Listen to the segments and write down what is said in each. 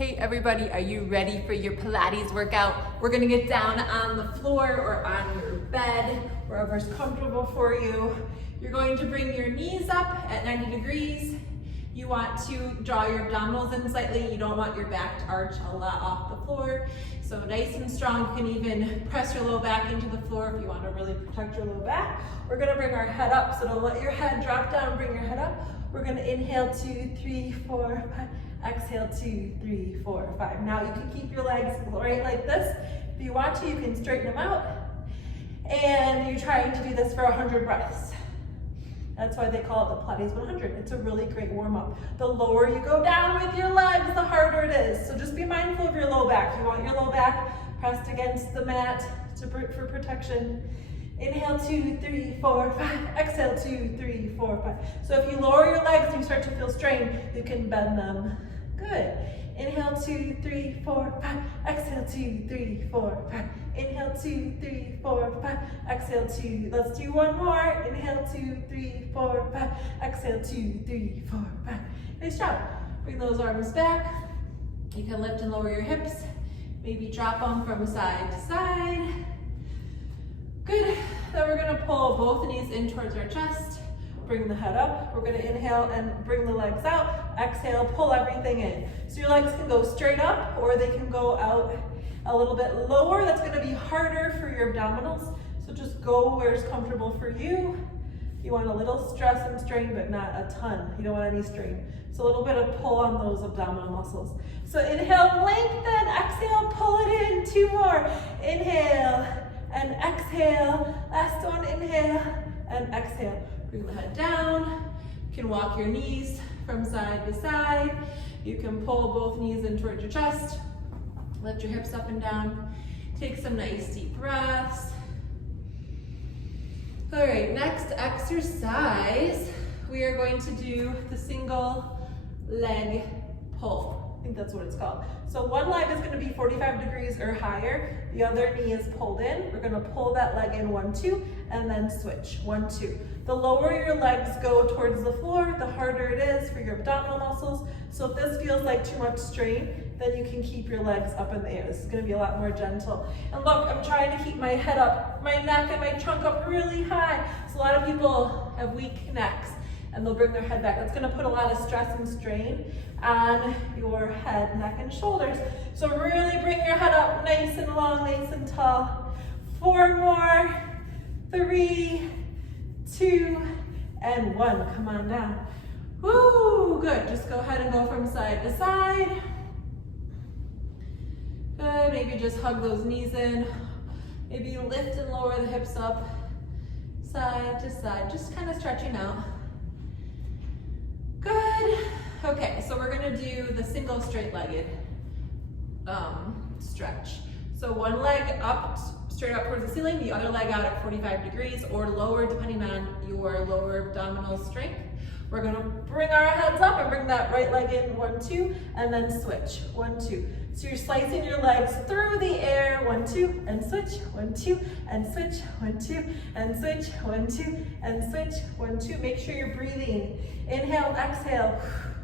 Hey everybody, are you ready for your Pilates workout? We're gonna get down on the floor or on your bed, wherever's comfortable for you. You're going to bring your knees up at 90 degrees. You want to draw your abdominals in slightly. You don't want your back to arch a lot off the floor. So nice and strong. You can even press your low back into the floor if you want to really protect your low back. We're gonna bring our head up, so don't let your head drop down, bring your head up. We're gonna inhale 2, 3, 4, 5. Exhale 2, 3, 4, 5. Now you can keep your legs right like this. If you want to, you can straighten them out. And you're trying to do this for 100 breaths. That's why they call it the Pilates 100. It's a really great warm-up. The lower you go down with your legs, the harder it is. So just be mindful of your low back. You want your low back pressed against the mat for protection. Inhale 2, 3, 4, 5. Exhale 2, 3, 4, 5. So if you lower your legs and you start to feel strain, you can bend them. Good. Inhale 2, 3, 4, 5. Exhale 2, 3, 4, 5. Inhale 2, 3, 4, 5. Exhale 2. Let's do one more. Inhale 2, 3, 4, 5. Exhale 2, 3, 4, 5. Nice job. Bring those arms back. You can lift and lower your hips. Maybe drop them from side to side. Good. Then we're going to pull both knees in towards our chest. Bring the head up. We're going to inhale and bring the legs out. Exhale, pull everything in. So your legs can go straight up or they can go out a little bit lower. That's going to be harder for your abdominals. So just go where it's comfortable for you. You want a little stress and strain, but not a ton. You don't want any strain. So a little bit of pull on those abdominal muscles. So inhale, lengthen. Exhale, pull it in. 2 more. Inhale and exhale. Last one, inhale and exhale. Bring the head down. You can walk your knees from side to side. You can pull both knees in towards your chest. Lift your hips up and down. Take some nice deep breaths. All right, next exercise, we are going to do the single leg pull. I think that's what it's called. So one leg is going to be 45 degrees or higher. The other knee is pulled in. We're going to pull that leg in 1, 2, and then switch 1, 2. The lower your legs go towards the floor, the harder it is for your abdominal muscles. So if this feels like too much strain, then you can keep your legs up in the air. This is going to be a lot more gentle. And look, I'm trying to keep my head up, my neck and my trunk up really high. So a lot of people have weak necks and they'll bring their head back. That's going to put a lot of stress and strain on your head, neck, and shoulders. So really bring your head up nice and long, nice and tall. 4 more. 3, 2, and 1. Come on down. Woo, good. Just go ahead and go from side to side. Good. Maybe just hug those knees in. Maybe lift and lower the hips up, side to side. Just kind of stretching out. Good. Okay, so we're gonna do the single straight-legged stretch. So one leg up, straight up towards the ceiling, the other leg out at 45 degrees or lower, depending on your lower abdominal strength. We're gonna bring our heads up and bring that right leg in, 1, 2, and then switch, 1, 2. So you're slicing your legs through the air, 1, 2, and switch, 1, 2, and switch, 1, 2, and switch, 1, 2, and switch, 1, 2. Make sure you're breathing. Inhale, exhale.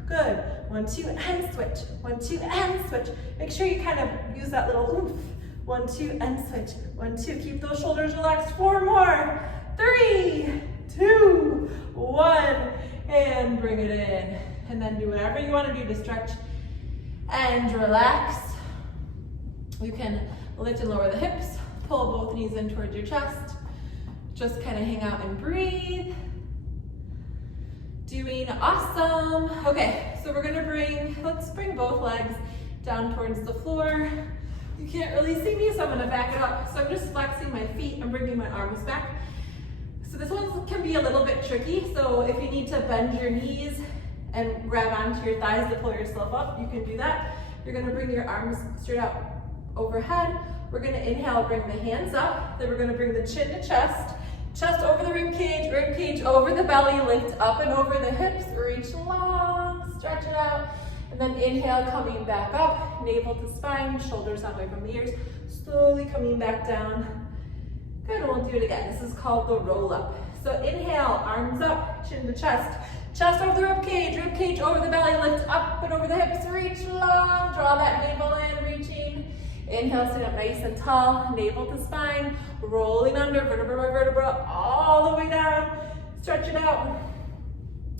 Good. 1, 2, and switch. 1, 2, and switch. Make sure you kind of use that little oomph. 1, 2, and switch. 1, 2. Keep those shoulders relaxed. 4 more. 3, 2, 1. And bring it in. And then do whatever you want to do to stretch and relax. You can lift and lower the hips. Pull both knees in towards your chest. Just kind of hang out and breathe. Doing awesome. Okay, so we're gonna let's bring both legs down towards the floor. You can't really see me, so I'm gonna back it up. So I'm just flexing my feet and bringing my arms back. So this one can be a little bit tricky. So if you need to bend your knees and grab onto your thighs to pull yourself up, you can do that. You're gonna bring your arms straight out overhead. We're gonna inhale, bring the hands up. Then we're gonna bring the chin to chest. Chest over the rib cage over the belly, lift up and over the hips, reach long, stretch it out, and then inhale, coming back up, navel to spine, shoulders away from the ears, slowly coming back down. Good, we'll do it again. This is called the roll up. So inhale, arms up, chin to chest, Chest over the rib cage over the belly, lift up and over the hips, reach long, draw that navel in, reaching. Inhale, sit up nice and tall, navel to spine, rolling under, vertebra by vertebra, all the way down. Stretch it out.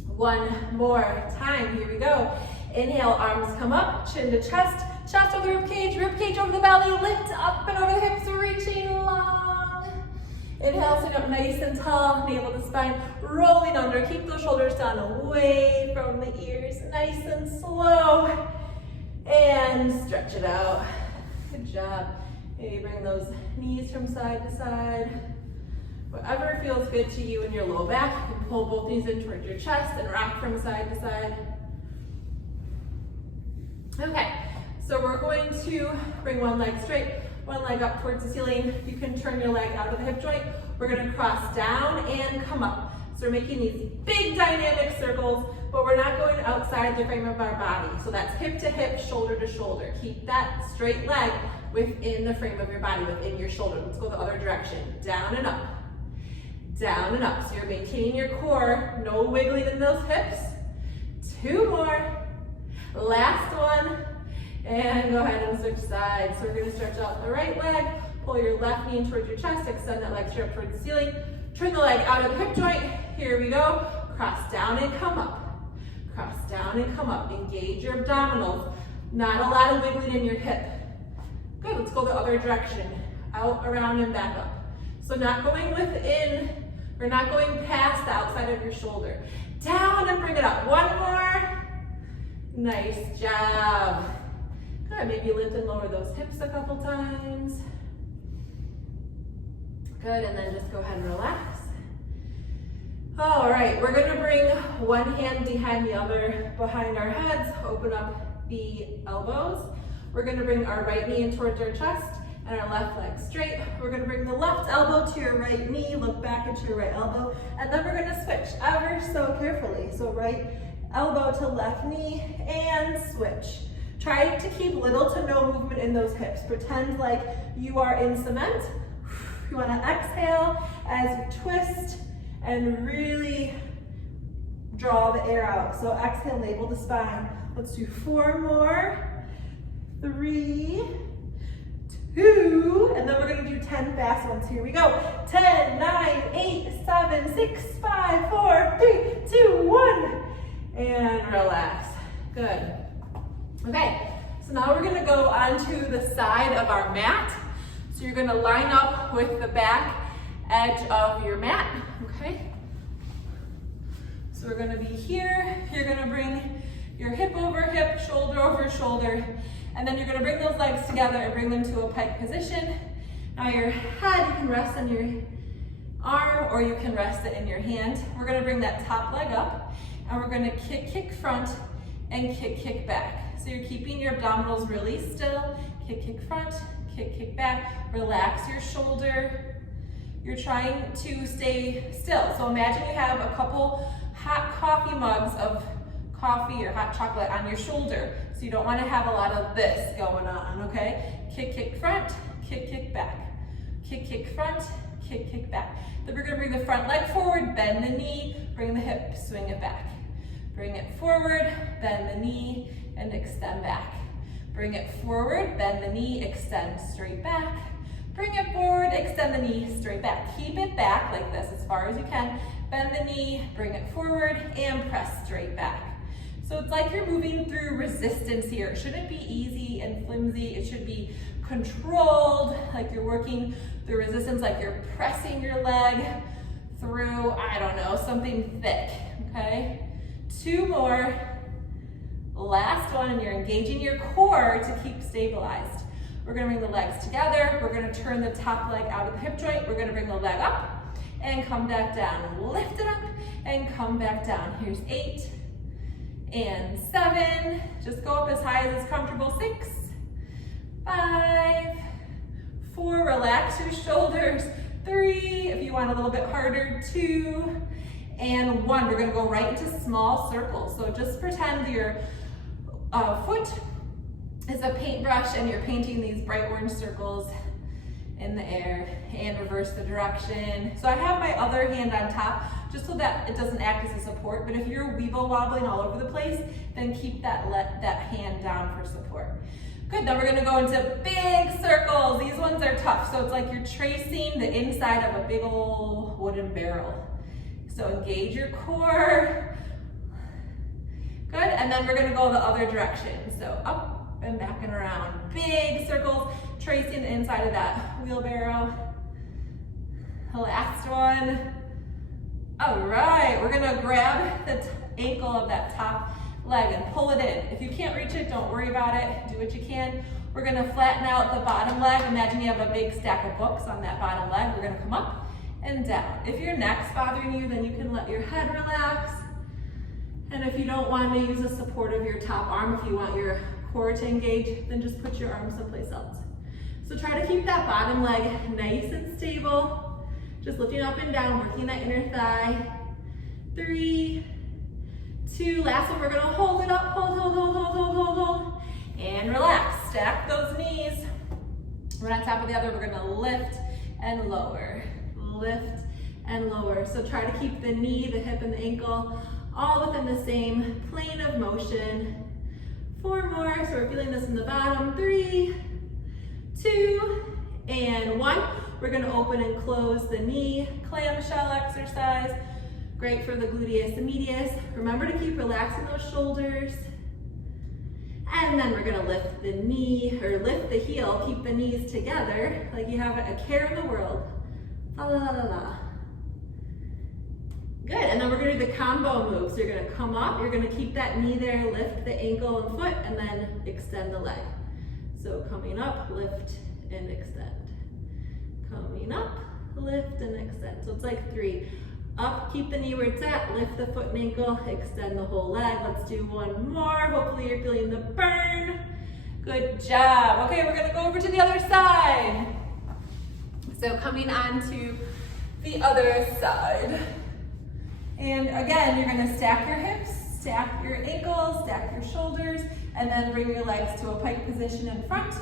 One more time, here we go. Inhale, arms come up, chin to chest, chest over the rib cage over the belly, lift up and over the hips, reaching long. Inhale, sit up nice and tall, navel to spine, rolling under, keep those shoulders down away from the ears, nice and slow. And stretch it out. Good job. Maybe bring those knees from side to side. Whatever feels good to you in your low back. You can pull both knees in towards your chest and rock from side to side. Okay, so we're going to bring one leg straight, one leg up towards the ceiling. You can turn your leg out of the hip joint. We're gonna cross down and come up. So we're making these big dynamic circles, but we're not going outside the frame of our body. So that's hip to hip, shoulder to shoulder. Keep that straight leg within the frame of your body, within your shoulder. Let's go the other direction. Down and up. Down and up. So you're maintaining your core, no wiggling in those hips. Two more. Last one. And go ahead and switch sides. So we're gonna stretch out the right leg, pull your left knee in towards your chest, extend that leg straight up towards the ceiling. Turn the leg out of the hip joint. Here we go. Cross down and come up. Cross down and come up. Engage your abdominals. Not a lot of wiggling in your hip. Good, let's go the other direction. Out, around, and back up. So not going within, or not going past the outside of your shoulder. Down and bring it up. One more. Nice job. Good, maybe lift and lower those hips a couple times. Good, and then just go ahead and relax. All right, we're gonna bring one hand behind the other behind our heads, open up the elbows. We're gonna bring our right knee in towards our chest and our left leg straight. We're gonna bring the left elbow to your right knee, look back into your right elbow, and then we're gonna switch ever so carefully. So right elbow to left knee and switch. Try to keep little to no movement in those hips. Pretend like you are in cement. You wanna exhale as you twist and really draw the air out. So exhale, navel to spine. Let's do 4 more. 3, 2, and then we're gonna do 10 fast ones. Here we go. 10, 9, 8, 7, 6, 5, 4, 3, 2, 1. And relax. Good. Okay, so now we're gonna go onto the side of our mat. So you're gonna line up with the back edge of your mat, okay? So we're gonna be here. You're gonna bring your hip over hip, shoulder over shoulder, and then you're gonna bring those legs together and bring them to a pike position. Now your head, you can rest on your arm or you can rest it in your hand. We're gonna bring that top leg up and we're gonna kick front and kick back. So you're keeping your abdominals really still. Kick front, kick back. Relax your shoulder. You're trying to stay still. So imagine you have a couple hot coffee mugs of coffee or hot chocolate on your shoulder. So you don't want to have a lot of this going on, okay? Kick front, kick back. Kick front, kick back. Then we're gonna bring the front leg forward, bend the knee, bring the hip, swing it back. Bring it forward, bend the knee, and extend back. Bring it forward, bend the knee, extend straight back. Bring it forward, extend the knee, straight back. Keep it back like this as far as you can. Bend the knee, bring it forward, and press straight back. So it's like you're moving through resistance here. It shouldn't be easy and flimsy. It should be controlled, like you're working through resistance, like you're pressing your leg through, I don't know, something thick, okay? 2 more. Last one, and you're engaging your core to keep stabilized. We're gonna bring the legs together. We're gonna turn the top leg out of the hip joint. We're gonna bring the leg up and come back down. Lift it up and come back down. Here's 8 and 7. Just go up as high as it's comfortable. 6, 5, 4, relax your shoulders. 3, if you want a little bit harder, 2, and 1. We're gonna go right into small circles. So just pretend your foot is a paintbrush and you're painting these bright orange circles in the air, and reverse the direction. So I have my other hand on top just so that it doesn't act as a support. But if you're weeble wobbling all over the place, then keep that hand down for support. Good, then we're gonna go into big circles. These ones are tough. So it's like you're tracing the inside of a big old wooden barrel. So engage your core. Good, and then we're gonna go the other direction. So up and back and around. Big circles, tracing the inside of that wheelbarrow. Last one. All right, we're gonna grab the ankle of that top leg and pull it in. If you can't reach it, don't worry about it. Do what you can. We're gonna flatten out the bottom leg. Imagine you have a big stack of books on that bottom leg. We're gonna come up and down. If your neck's bothering you, then you can let your head relax. And if you don't want to use the support of your top arm, if you want your core to engage, then just put your arm someplace else. So try to keep that bottom leg nice and stable. Just lifting up and down, working that inner thigh. 3, 2, last one, we're gonna hold it up, hold, and relax. Stack those knees. One on top of the other, we're gonna lift and lower, lift and lower. So try to keep the knee, the hip, and the ankle all within the same plane of motion. 4 more, so we're feeling this in the bottom. 3, 2, and 1. We're gonna open and close the knee, clamshell exercise. Great for the gluteus medius. Remember to keep relaxing those shoulders. And then we're gonna lift the knee, or lift the heel, keep the knees together, like you haven't a care in the world. La la la la la. Good, and then we're gonna do the combo move. So you're gonna come up, you're gonna keep that knee there, lift the ankle and foot, and then extend the leg. So coming up, lift and extend. Coming up, lift and extend. So it's like 3. Up, keep the knee where it's at, lift the foot and ankle, extend the whole leg. Let's do 1 more. Hopefully you're feeling the burn. Good job. Okay, we're gonna go over to the other side. So coming on to the other side. And again, you're gonna stack your hips, stack your ankles, stack your shoulders, and then bring your legs to a pike position in front.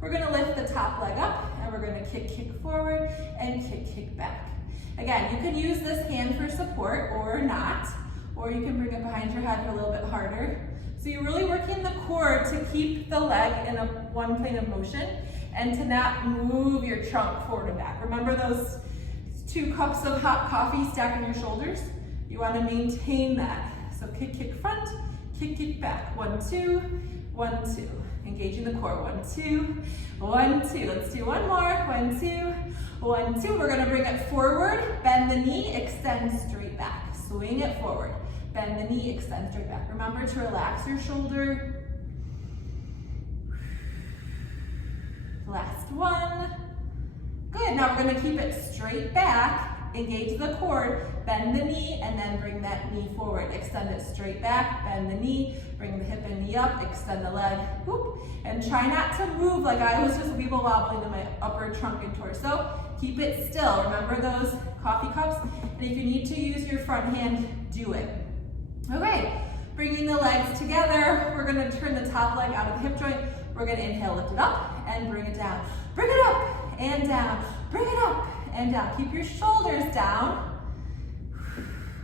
We're gonna lift the top leg up, and we're gonna kick forward, and kick back. Again, you can use this hand for support or not, or you can bring it behind your head for a little bit harder. So you're really working the core to keep the leg in one plane of motion and to not move your trunk forward and back. Remember those 2 cups of hot coffee stacked on your shoulders? You want to maintain that. So kick front, kick back. 1, 2, 1, 2. Engaging the core. 1, 2, 1, 2. Let's do 1 more. 1, 2, 1, 2. We're going to bring it forward, bend the knee, extend straight back. Swing it forward. Bend the knee, extend straight back. Remember to relax your shoulder. Last one. Good. Now we're going to keep it straight back. Engage the core, bend the knee, and then bring that knee forward. Extend it straight back, bend the knee, bring the hip and knee up, extend the leg, whoop, and try not to move like I was just weeble wobbling in my upper trunk and torso. Keep it still. Remember those coffee cups? And if you need to use your front hand, do it. Okay, bringing the legs together, we're gonna turn the top leg out of the hip joint. We're gonna inhale, lift it up, and bring it down. Bring it up, and down. Bring it up, and down. Keep your shoulders down.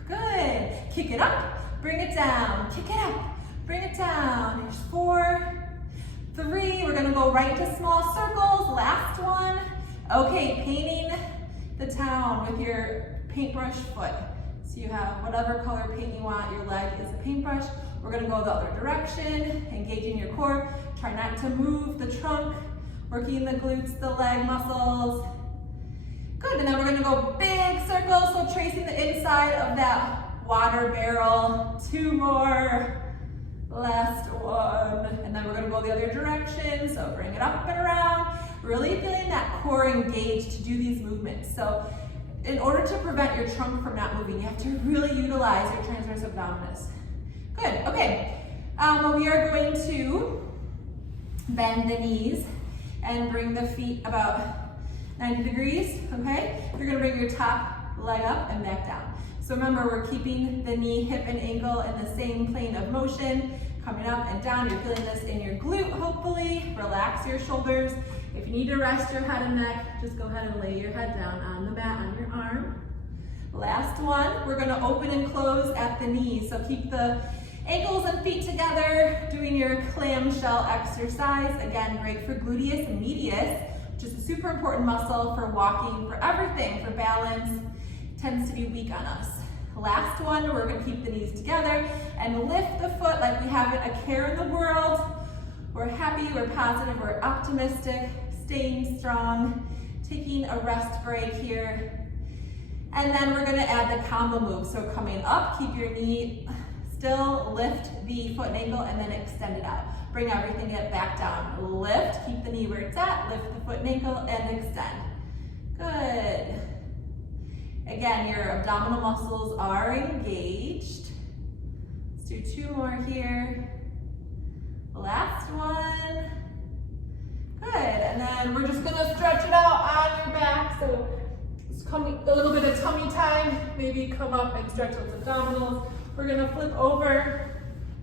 Good. Kick it up, bring it down. Kick it up, bring it down. Here's 4, 3. We're gonna go right to small circles. Last one. Okay, painting the town with your paintbrush foot. So you have whatever color paint you want. Your leg is a paintbrush. We're gonna go the other direction, engaging your core. Try not to move the trunk, working the glutes, the leg muscles. Good, and then we're gonna go big circles, so tracing the inside of that water barrel. 2 more, last one. And then we're gonna go the other direction, so bring it up and around. Really feeling that core engaged to do these movements. So in order to prevent your trunk from not moving, you have to really utilize your transverse abdominis. Good, okay. We are going to bend the knees and bring the feet about 90 degrees, okay? You're gonna bring your top leg up and back down. So remember, we're keeping the knee, hip, and ankle in the same plane of motion, coming up and down. You're feeling this in your glute, hopefully. Relax your shoulders. If you need to rest your head and neck, just go ahead and lay your head down on the mat on your arm. Last one, we're gonna open and close at the knees. So keep the ankles and feet together, doing your clamshell exercise. Again, great for gluteus medius, which is a super important muscle for walking, for everything, for balance. Tends to be weak on us. Last one, we're gonna keep the knees together and lift the foot like we haven't a care in the world. We're happy, we're positive, we're optimistic, staying strong, taking a rest break here. And then we're gonna add the combo move. So coming up, keep your knee still, lift the foot and ankle, and then extend it out. Bring everything back down. Lift, keep the knee where it's at, lift the foot and ankle, and extend. Good. Again, your abdominal muscles are engaged. Let's do 2 more here. Last one. Good, and then we're just gonna stretch it out on your back. So it's coming a little bit of tummy time. Maybe come up and stretch those abdominals. We're gonna flip over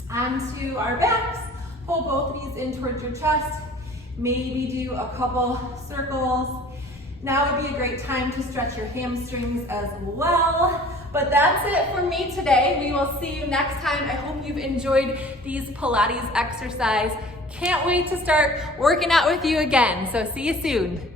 onto our backs. Pull both knees in towards your chest. Maybe do a couple circles. Now would be a great time to stretch your hamstrings as well. But that's it for me today. We will see you next time. I hope you've enjoyed these Pilates exercises. Can't wait to start working out with you again. So see you soon.